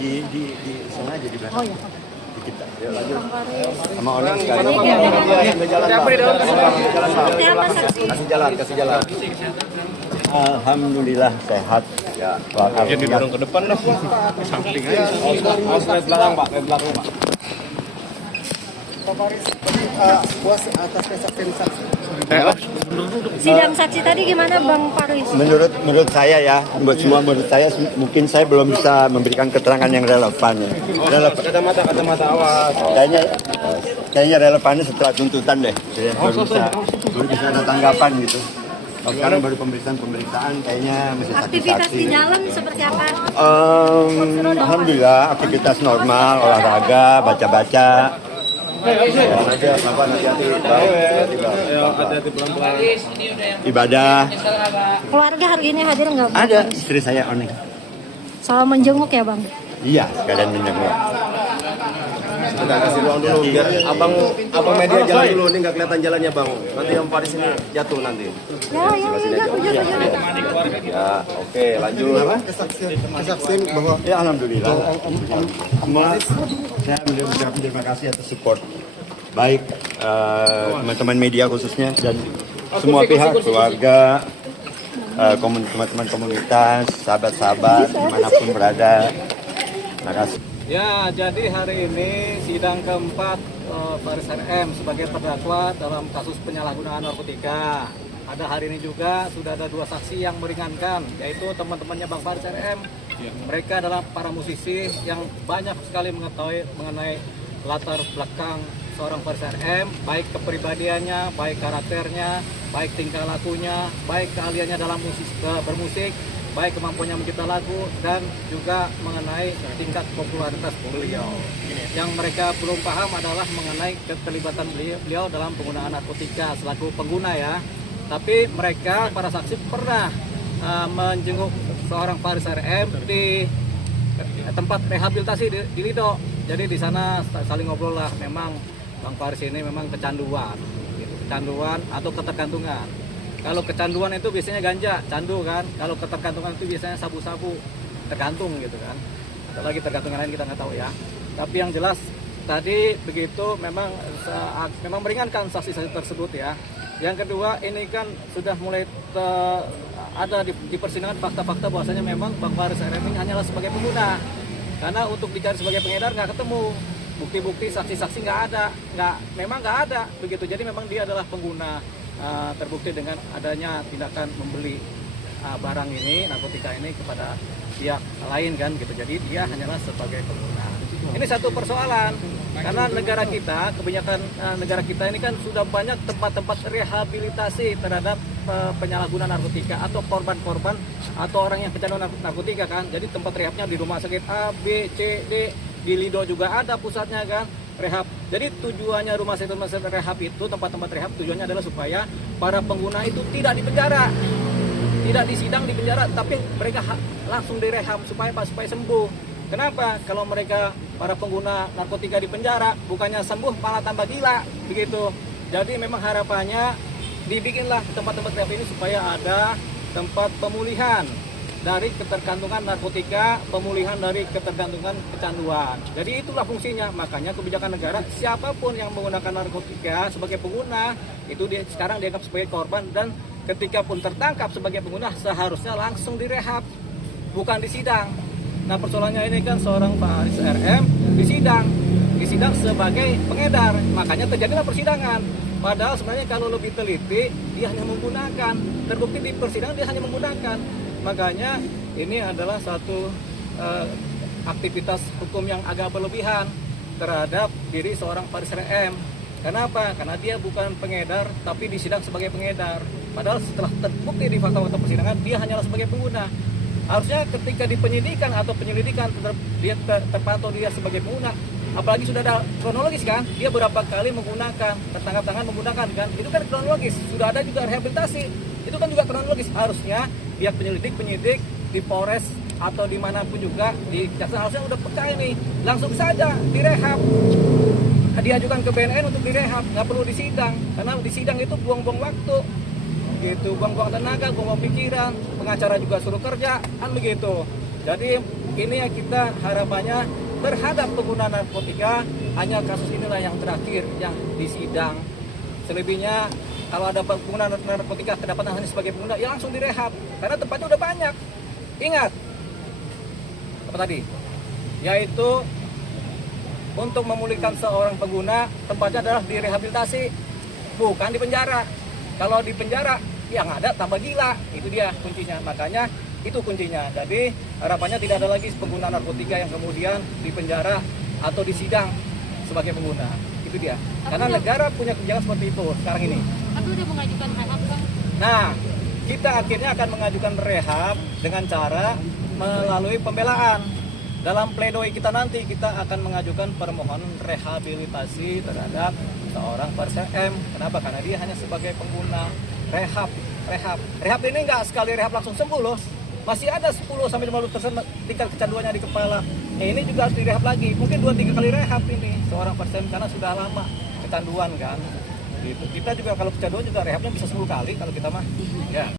Di sana aja di belakang. Oh ya. Di kita. Yuk lanjut. Bang Faris. Sama orang Ini enggak? seperti apa saksi? Kasih jalan. Alhamdulillah sehat. Ya, Jadi dorong ke depan dong. Ke samping aja. Harus lihat belakang, Pak. Lihat belakang, Pak. Pak Faris, puas atas kesaksian saksi. Sidang saksi tadi gimana Bang Faris? Menurut saya ya, menurut saya mungkin saya belum bisa memberikan keterangan yang relevan. Kacamata awas. Kayaknya relevannya setelah tuntutan deh. Jadi baru bisa ada tanggapan gitu. Sekarang baru pemeriksaan kayaknya masih Aktivitas saksi-saksi. di jalan seperti apa? Alhamdulillah aktivitas normal, olahraga, baca-baca. Ibadah. Keluarga hari ini hadir nggak Bang? Ada istri saya Oning. Soal menjenguk ya Bang? Iya, sekalian menjenguk. Udah kasih ruang dulu biar abang media jalan dulu, ini nggak kelihatan jalannya bang. Nanti yang Faris ini jatuh nanti. Ya. Ya, oke lanjut. Kesaksian bahwa Ya alhamdulillah. Saya mengucapkan terima kasih atas support. Baik teman-teman media khususnya dan semua pihak, keluarga, teman-teman komunitas, sahabat-sahabat dimanapun berada. Terima kasih. Ya, jadi hari ini sidang keempat Faris RM sebagai terdakwa dalam kasus penyalahgunaan narkotika. Ada hari ini juga sudah ada 2 saksi yang meringankan, yaitu teman-temannya Bang Faris RM. Mereka adalah para musisi yang banyak sekali mengetahui mengenai latar belakang seorang Faris RM, baik kepribadiannya, baik karakternya, baik tingkah lakunya, baik keahliannya dalam bermusik, baik kemampuannya mencipta lagu dan juga mengenai tingkat popularitas beliau. Yang mereka belum paham adalah mengenai keterlibatan beliau dalam penggunaan narkotika selaku pengguna ya. Tapi mereka para saksi pernah menjenguk seorang Faris RM di tempat rehabilitasi di Lido. Jadi di sana saling ngobrol lah. Memang Bang Faris ini memang kecanduan atau ketergantungan. Kalau kecanduan itu biasanya ganja, candu kan. Kalau ketergantungan itu biasanya sabu-sabu, tergantung gitu kan. Ada lagi tergantungan lain kita nggak tahu ya. Tapi yang jelas tadi begitu memang meringankan saksi-saksi tersebut ya. Yang kedua ini kan sudah mulai ada di persidangan fakta-fakta bahwasanya memang Bang Faris RM ini hanyalah sebagai pengguna. Karena untuk dicari sebagai pengedar nggak ketemu. Bukti-bukti saksi-saksi memang nggak ada begitu. Jadi memang dia adalah pengguna. Terbukti dengan adanya tindakan membeli barang ini, narkotika ini kepada pihak lain kan gitu. Jadi dia hanyalah sebagai pengguna. Ini satu persoalan karena negara kita, kebanyakan negara kita ini kan sudah banyak tempat-tempat rehabilitasi terhadap penyalahgunaan narkotika atau korban-korban atau orang yang kecanduan narkotika kan. Jadi tempat rehabnya di rumah sakit A, B, C, D, di Lido juga ada pusatnya kan. Rehab. Jadi tujuannya rumah sakit rehab itu, tempat-tempat rehab tujuannya adalah supaya para pengguna itu tidak dipenjara, tidak disidang di penjara, tapi mereka langsung direhab supaya sembuh. Kenapa? Kalau mereka para pengguna narkotika di penjara, bukannya sembuh malah tambah gila, begitu. Jadi memang harapannya dibikinlah tempat-tempat rehab ini supaya ada tempat pemulihan dari ketergantungan narkotika, pemulihan dari ketergantungan kecanduan. Jadi itulah fungsinya. Makanya kebijakan negara, siapapun yang menggunakan narkotika sebagai pengguna, itu sekarang dianggap sebagai korban dan ketika pun tertangkap sebagai pengguna seharusnya langsung direhab, bukan disidang. Nah persoalannya ini kan seorang Faris RM disidang sebagai pengedar, makanya terjadilah persidangan. Padahal sebenarnya kalau lebih teliti, dia hanya menggunakan, terbukti di persidangan dia hanya menggunakan. Makanya ini adalah satu aktivitas hukum yang agak berlebihan terhadap diri seorang Faris RM. Kenapa? Karena dia bukan pengedar tapi disidang sebagai pengedar. Padahal setelah terbukti di fakta-fakta persidangan dia hanyalah sebagai pengguna. Harusnya ketika di penyidikan atau penyelidikan dia terpantau dia sebagai pengguna. Apalagi sudah ada kronologis kan, dia berapa kali menggunakan, tertangkap tangan menggunakan kan, itu kan kronologis. Sudah ada juga rehabilitasi, itu kan juga kronologis. Harusnya pihak penyidik di Polres atau dimanapun juga di kejaksaan harusnya udah peka ini, langsung saja direhab, diajukan ke BNN untuk direhab, nggak perlu disidang, karena disidang itu buang-buang waktu. begitu, buang-buang tenaga, buang pikiran, pengacara juga suruh kerja, kan begitu. Jadi ini yang kita harapannya terhadap pengguna narkotika, hanya kasus inilah yang terakhir yang disidang. Selebihnya kalau ada pengguna narkotika kedapatan hanya sebagai pengguna, ya langsung direhab karena tempatnya udah banyak. Ingat apa tadi? Yaitu untuk memulihkan seorang pengguna, tempatnya adalah direhabilitasi, bukan di penjara. Kalau di penjara yang ada tambah gila, itu dia kuncinya. Makanya itu kuncinya. Jadi harapannya tidak ada lagi pengguna narkotika yang kemudian di penjara atau disidang sebagai pengguna. Itu dia. Karena negara punya kebijakan seperti itu sekarang ini. Tapi udah mengajukan rehab, Bang. Nah, kita akhirnya akan mengajukan rehab dengan cara melalui pembelaan. Dalam pledoi kita nanti, kita akan mengajukan permohonan rehabilitasi terhadap seorang Faris RM. Kenapa? Karena dia hanya sebagai pengguna rehab. Rehab ini nggak sekali rehab langsung sembuh loh. Masih ada 10-15% tingkat kecanduannya di kepala. Nah, ini juga harus direhab lagi. Mungkin 2-3 kali rehab ini seorang Faris RM karena sudah lama kecanduan kan. Gitu. Kita juga kalau kecanduan juga rehabnya bisa 10 kali kalau kita mah. Ya.